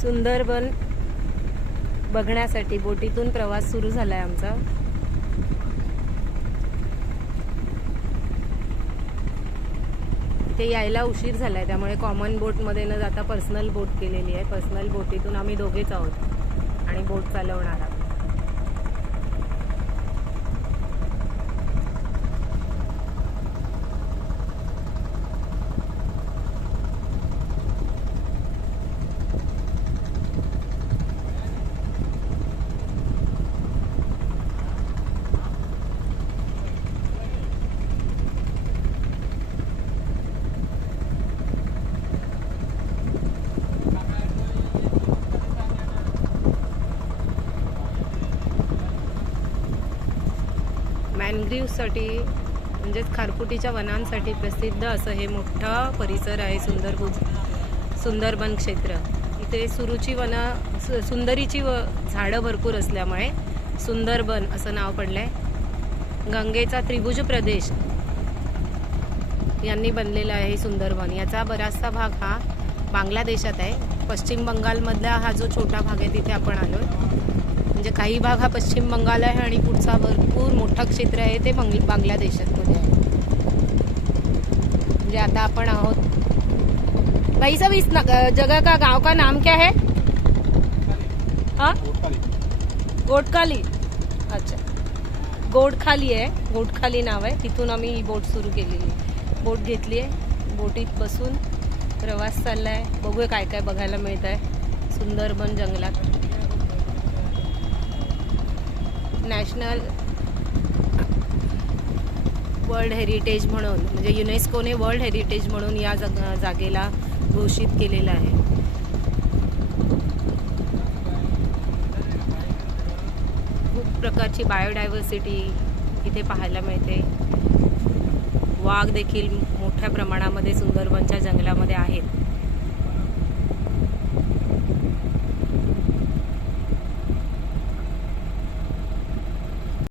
सुंदरबन बघण्यासाठी बोटीतून प्रवास सुरू झालाय आमचा। इथे यायला उशीर झालाय, त्यामुळे कॉमन बोट मध्ये न जाता पर्सनल बोट केलेली आहे। पर्सनल बोटीतून आम्ही दोघेच आहोत आणि बोट चालवणार आहोत। मॅनग्रीव्हसाठी म्हणजेच खारफुटीच्या वनांसाठी प्रसिद्ध असं हे मोठं परिसर आहे सुंदरबन क्षेत्र। इथे सुंदरीची झाडं भरपूर असल्यामुळे सुंदरबन असं नाव पडलंय। गंगेचा त्रिभुज प्रदेश यांनी बनलेला आहे सुंदरबन। याचा बराचसा भाग हा बांगलादेशात आहे। पश्चिम बंगालमधला हा जो छोटा भाग आहे तिथे आपण आलोय। म्हणजे काही भाग हा पश्चिम बंगाल आहे आणि पुढचा भरपूर मोठा क्षेत्र आहे ते बांगलादेशात मध्ये आहे। म्हणजे आता आपण आहोत भाई साहब, इस जगह का गांव का नाम क्या है? हाँ, गोटखाली। अच्छा, गोटखाली आहे, गोटखाली नाव आहे। तिथून आम्ही ही बोट सुरू केलेली, बोट घेतली आहे। बोटीत बसून प्रवास चाललाय। बघूया काय काय बघायला मिळत आहे सुंदरबन जंगलात। नॅशनल वर्ल्ड हेरिटेज म्हणून, म्हणजे युनेस्कोने वर्ल्ड हेरिटेज म्हणून या जागेला घोषित केलेलं आहे। खूप प्रकारची बायोडायव्हर्सिटी इथे पाहायला मिळते। वाघ देखील मोठ्या प्रमाणामध्ये सुंदरबनच्या जंगलामध्ये आहेत।